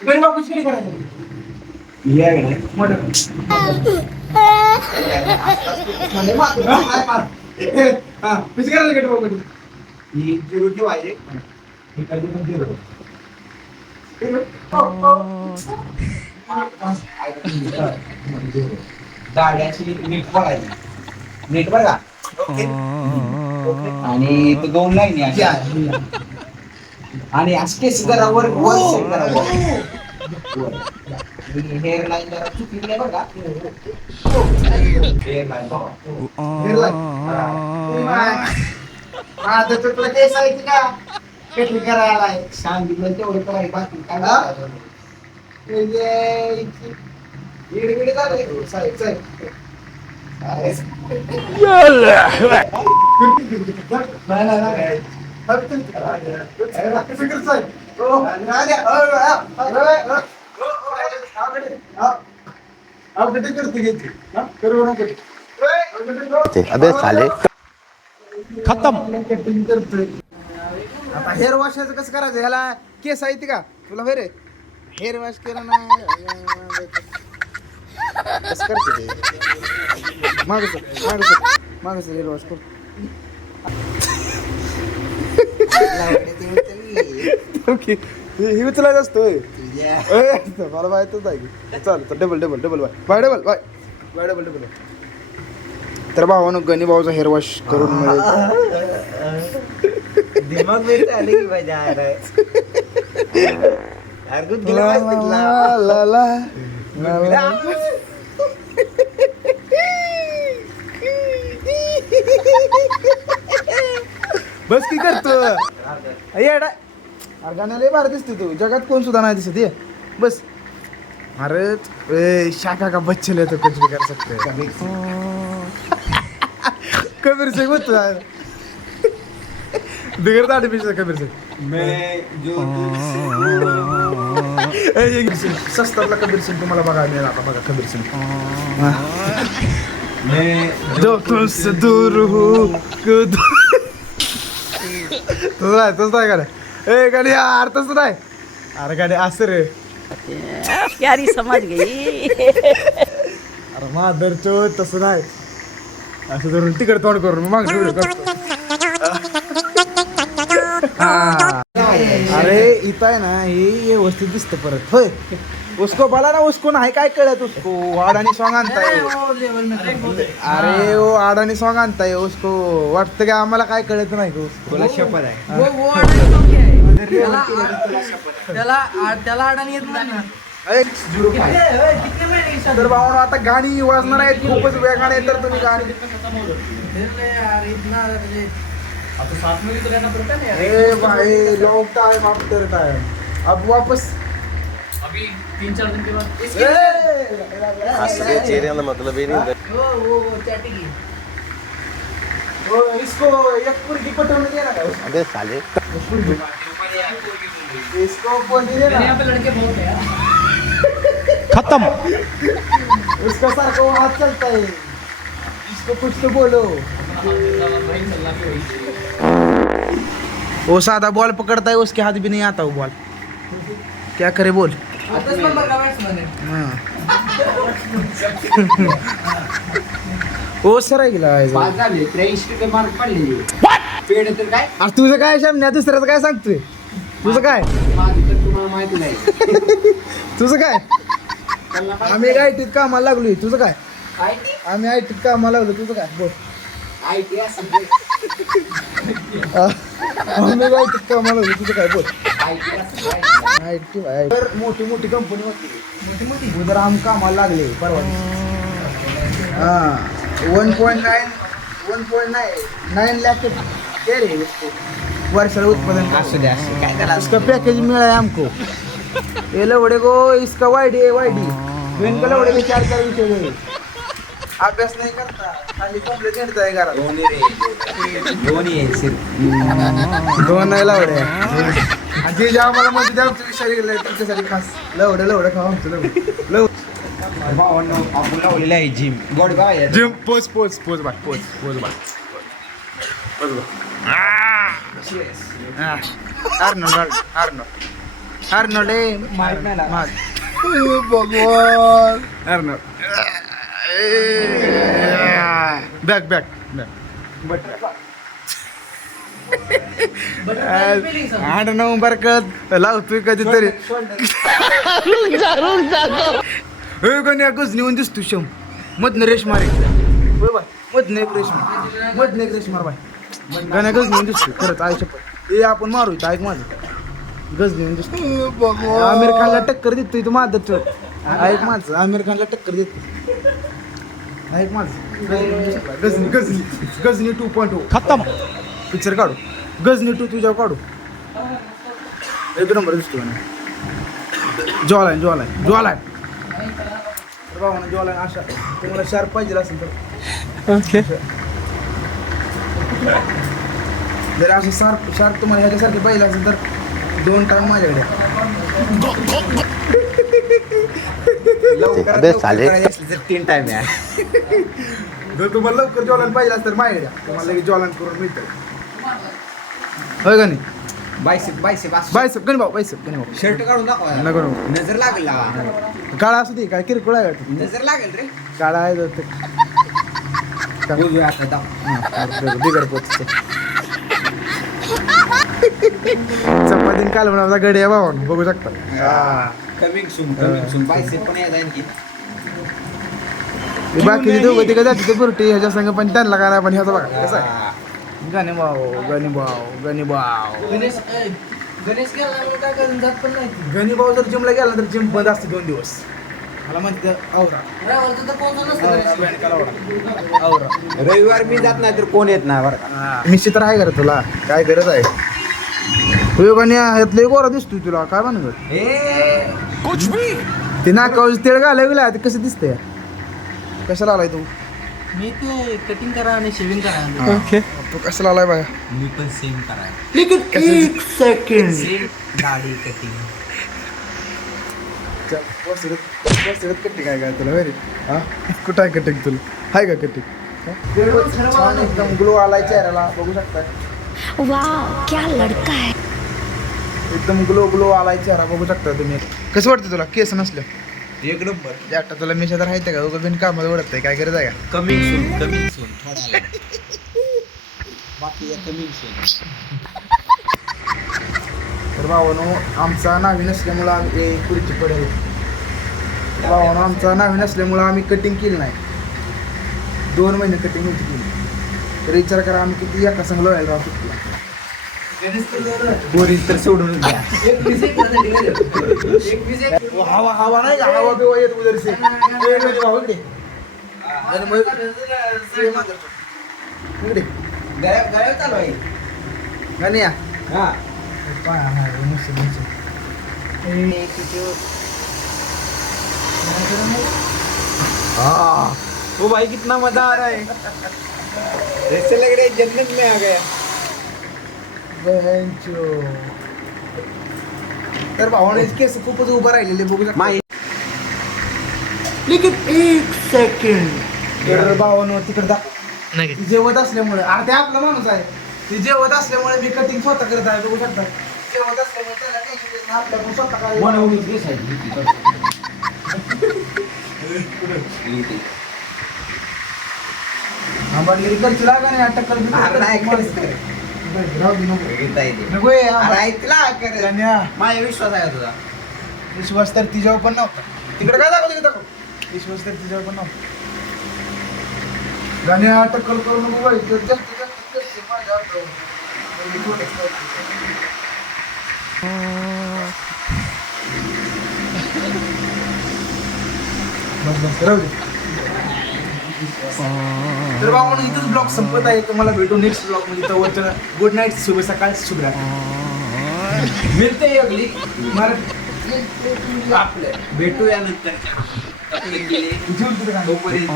गरीब बाबू शिडी करायचं या गे मोठं म्हणजे मार हा पिच करायचं गरीब बाबू ही जिरो ठेवायचे ही कधी पण जिरो गाड्याची नीट बघायची नीट बघा आणि तो 2 लाईन अशी आणि केस जरा वर वर सेट करा हेअर लाईन जरा चुकली आहे बघा हेअर लाईन माझं तुला केस आहे की का कटली करायला सांगितलं तेवढं करायला बाकी काय इडबिड झालं साहेब साहेब अबे साले खत्म. आता हेअर वॉशचं कसं करायचं ह्याला केस आहे का तुला होय रे हेअर वॉश केलं ना कसं करते ते मागच हेअर वॉश कर ही उचलायचं असतोय मला माहितच आहे की चाल तर डबल बाय डबल तर भावानं गणी भाऊचा हेअर वॉश करून मिळेल दिमाग मेरे आले की पाहिजे यार कुछ दिला बस की करतो अरे गाण्याला बाहेर दिसते तू जगात कोण सुद्धा नाही दिसत ये बस अरे शाखा का बच्चे ले तो कुछ भी कर सकते हैं कबीर सिंह होतो बिगर दाढ़ी पीछे कबीर सिंह मैं जो सस्तातला कबीर सिंग तुम्हाला बघायला मिळाला आता बघा कबीर सिंग मैं जो तुमसे दूर हूँ तसं नाही गाड्या ए गाडी यार तसं नाही अरे गाडी असं रे प्यारी समझ गई अरे माधर चो तसं नाही असं धरून तिकडे तोंड करून मग अरे इथं आहे ना हे व्यवस्थित दिसतं परत होय उसको बोला ना उसको नाही काय कळत उसको अडाणी सॉंग आणताय अरे वो अडाणी सॉंग आणताय उसको वाटतं की आम्हाला काय कळत नाही का तुला शपथ आहे त्याला अडाणी येत नाही ना. तर भावना आता गाणी वाजणार आहेत खूपच वेगाने तर तुम्ही गाणी ए भाई लॉन्ग टाइम आफ्टर टाइम अब वापस अभी 3-4 दिन के बाद हंसने चेहरे का मतलब ही नहीं. वो चैटिंग इसको एक पुरगी पटवून दे ना अबे साले इसको पोरगी दे ना यहाँ पे लड़के बहुत हैं यार. खत्म. उसका सारखा वो हाथ चलता है इसको कुछ तो बोलो भाई चलना भी वही. वो सादा बॉल पकड़ता है उसके हाथ भी नहीं आता वो बॉल क्या करे बोल ओ सर गेला झाले 83 मार्क पडले पेड तर काय अरे तुझं काय शामण्या दुसऱ्याचं काय सांगतोय तुझं काय माझं तर तुम्हाला माहिती नाही तुझं काय आम्ही आयटीत कामाला लागलोय तुझं काय आम्ही आयटीत कामाला लागलो तुझं काय बोल आयटी असं आम्ही आयटीत कामाला लागलो तुझं काय बोल आयटी असं आयटी तर मोठी कंपनी होती मोठी उधर आम कामाला लागले परवा हाँ 1.9 लाख के रे उसको वर्षाला उत्पादन उसका पैकेज मिला है हमको ये लवड़े को इसका वाईडी इनका लवड़े के 4 विषय गए अभ्यास नहीं करता खाली कंप्लेंट देता है घरात दोन्ही आहे सिर्फ दोन नाही लवडे जे जे आम्हाला मध्ये द्या आमच्या विषय गेले तुमच्यासाठी खास लवडं खाऊ आमचं लवडं आपण लावलेलं आहे जिम गोड बाय जिम पोच बाय अर्नो अर्नोल्ड माहित नाही ना. भगवान अर्नोल्ड बॅक बॅक आठ नऊ बरकत लावतोय कधीतरी गण्या गज नेऊन दिसतो शम मधनं रेश मारे मधनं एक रेश मार मधनं एक रेश मार बाय गण्या गज नेऊन दिसतो खरंच आयुष्य हे आपण मारू इथं ऐक माझं गज नेऊन दिसतो आमिर खानला टक्कर देतोय तू माझं ठेव ऐक माझं आमिर खानला टक्कर देतो ऐक माझं गजनी गजनी गजनी 2.0 खत्म पिक्चर काढू गजनी 2 तुझ्यावर काढू एक नंबर दिसतो ज्वाला बाबा ज्वाला अशा तुम्हाला शार्प पाहिजे असेल तर ओके जर असं शार्प तुम्हाला ह्याच्यासारखे पाहिजे असेल तर 2 टाइम माझ्याकडे अबे साले 3 टाइम आहे. जर तुम्हाला लवकर ज्वालन पाहिजे असेल तर माझ्याकडे द्या. तुम्हाला लगेच ज्वालन करून मिळतं होय का नाही बायसेप बायसेप गणी भाऊ शर्ट काढून दाखवा. नको नको नजर लागेल लावा. काळा असू दे काय किरकोळ आहे का? नजर लागेल रे. काळा आहे तर ते बोलूया आता दाखव. बिगर पोचतो चपातीन काल बनवता गडी आहे भाऊ बघू शकता कमिंग सून बायसेप पण यायला आणखी. बाकीचे दोघं तिघं जाते ते बुरटी ह्याच्या संग पण त्यांना काय नाही पण ह्याचा बघा कसं आहे गणी भाऊ गणेश गेला काय करून जात पण नाही गणी भाऊ जर जिमला गेला तर जिम बंद असते 2 दिवस मला म्हणते आवरा रविवारचं तर पोहोचलं नसतं आवरा रविवार मी जात नाही तर कोण येत नाही बरं का. निश्चित तर आहे का रे तुला काय गरज आहे योगाने ह्यातलं एक गोरा दिसतोय तुला काय म्हणत ते नाकावर तेल घालाय गेला ते कसं दिसतंय कशाला आलाय तू मी ते कटिंग करा आणि शेविंग करा ओके तू कशाला आलाय बाया मी पण सेम करा एक सेकंड दाढी कटिंग कट्टी काय काय तुला वेरी हा कुठं आहे कटिंग तुला हाय का कटिंग छान एकदम ग्लो आलाय चेहऱ्याला बघू शकता वाह क्या लड़का है. एकदम ग्लो आलाय चेहरा बघू शकता तुम्ही कसं वाटतं तुला केस नसल्या एक नंबर. आता तुला मी तर राहते का उगा बिन कामाला ओढत काय गरज आहे का कमिंग सून बाकी कमिंग सून. तर भावानो आमचा नावी नसल्यामुळं आम्ही पुढची पडेल भावानो आमचा नावी नसल्यामुळं आम्ही कटिंग केली नाही 2 महिने कटिंग होती केली तर विचार करा आम्ही किती एका संघ लोळायला राहतो बोरीज तर सोडून द्या. एक विजिट हवा हवा नाही का हवा बिवा येत उधर से भाऊ इकडे इकडे गळ्यावर चालू आहे. गण्या हा ओ भाई कितना मजा आ रहा है. ऐसे लग रहा है जन्नत में आ गया. तर भावाने केस खूपच उभं राहिलेले बघू शकता माही एक सेकंड तर भावानं तिकडे दाखव ती जेवत असल्यामुळे अरे ते आपला माणूस आहे ती जेवत असल्यामुळे मी कटिंग स्वतः करत आहे बघू शकता जेवत असल्यामुळे त्याला टेन्शन आपल्या पण स्वतः करायला आंबाडगिरी करची लागा नाही अटक माझ्या विश्वास आहे तुझा. विश्वास तर तिच्यावर पण नव्हता तिकडे काय दाखव दाखव विश्वास तर तिच्यावर पण नव्हता गाण्या टक्कल करू नको बाई तर जास्त करते माझ्या बस राहू दे तर बाबा इथंच ब्लॉग संपत आहे तुम्हाला भेटू नेक्स्ट ब्लॉग मध्ये तर गुड नाईट शुभ सकाळ शुभ रात्री मिळते अगली मराठी आपल्या भेटूया नंतर. जीवन तिथं काय तोपर्यंत